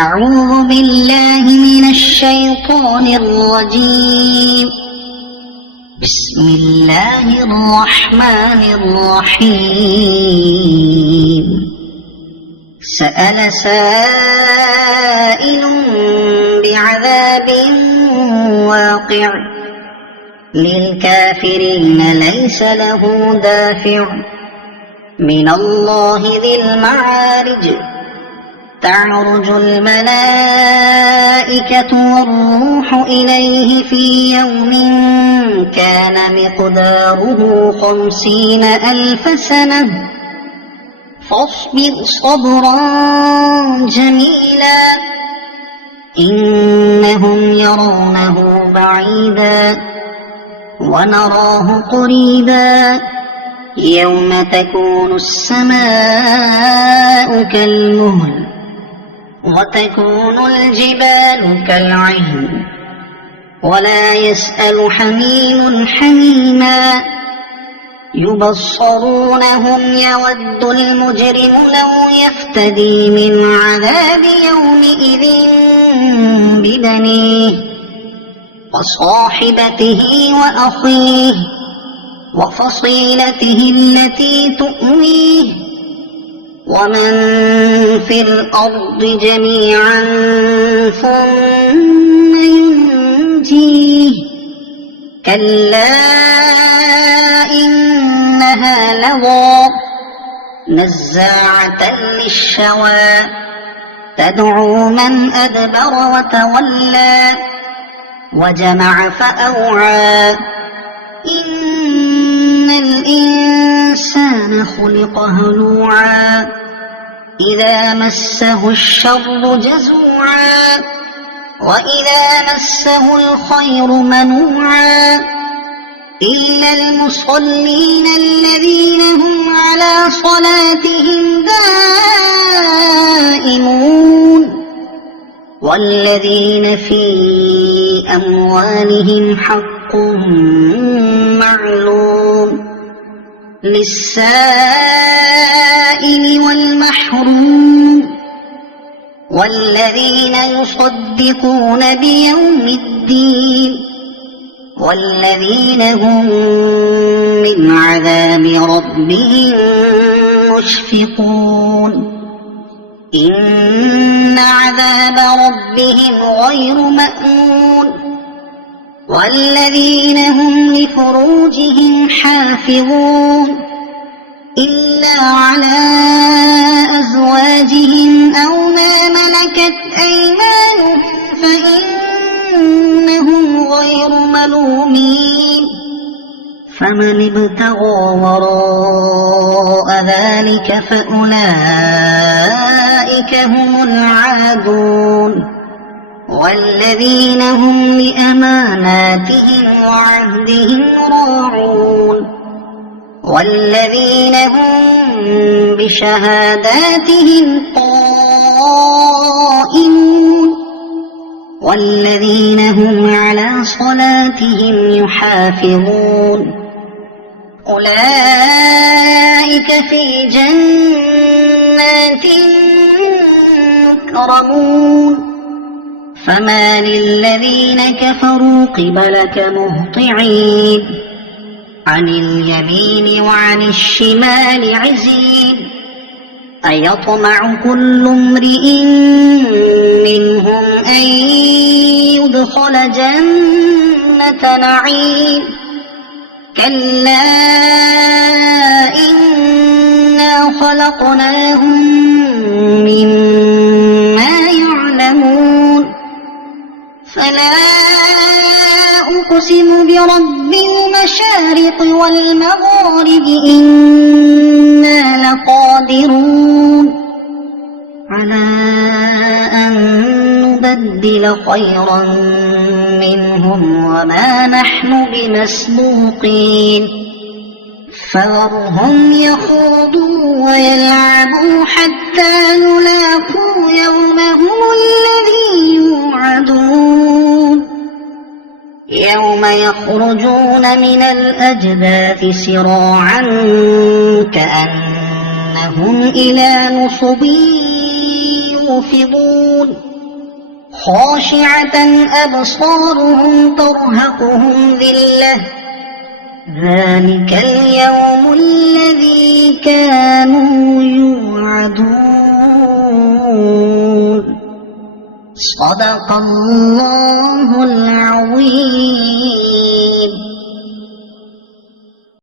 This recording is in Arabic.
أعوذ بالله من الشيطان الرجيم. بسم الله الرحمن الرحيم. سأل سائل بعذاب واقع للكافرين ليس له دافع من الله ذي المعارج. تعرج الملائكة والروح إليه في يوم كان مقداره 50,000 سنة فاصبر صبرا جميلا إنهم يرونه بعيدا ونراه قريبا يوم تكون السماء كالمهل وتكون الجبال كالعهن ولا يسأل حميم حميما يبصرونهم يود المجرم لو يفتدي من عذاب يومئذ ببنيه وصاحبته وأخيه وفصيلته التي تؤويه ومن في الأرض جميعا ثم ينجيه كلا إنها لظى نزاعة للشوى تدعو من أدبر وتولى وجمع فأوعى إن الإنسان خلق هلوعا إذا مسه الشر جزوعا وإذا مسه الخير منوعا إلا المصلين الذين هم على صلاتهم دائمون والذين في أموالهم حق معلوم للسائل والمحروم والذين يصدقون بيوم الدين والذين هم من عذاب ربهم مشفقون إن عذاب ربهم غير مأمون والذين هم لفروجهم حافظون إلا على أزواجهم أو ما ملكت أيمانهم فإنهم غير ملومين فمن ابتغى وراء ذلك فأولئك هم العادون والذين هم لأماناتهم وعهدهم راعون والذين هم بشهاداتهم قائمون والذين هم على صلاتهم يحافظون أولئك في جنات مكرمون فما للذين كفروا قبلك مهطعين عن اليمين وعن الشمال عزين أيطمع كل امرئ منهم أن يدخل جنة نعيم كلا إنا خلقناهم مما يعلمون فلا أقسم برب المشارق والمغارب إنا لقادرون على أن نبدل خيرا منهم وما نحن بمسبوقين فذرهم يخوضوا ويلعبوا حتى يلاقوا يومهم الذي يوعدون يوم يخرجون من الأجداث سراعا كأنهم إلى نصب يوفضون خاشعة أبصارهم ترهقهم ذلة ذلك اليوم الذي كانوا يوعدون. صدق الله العظيم.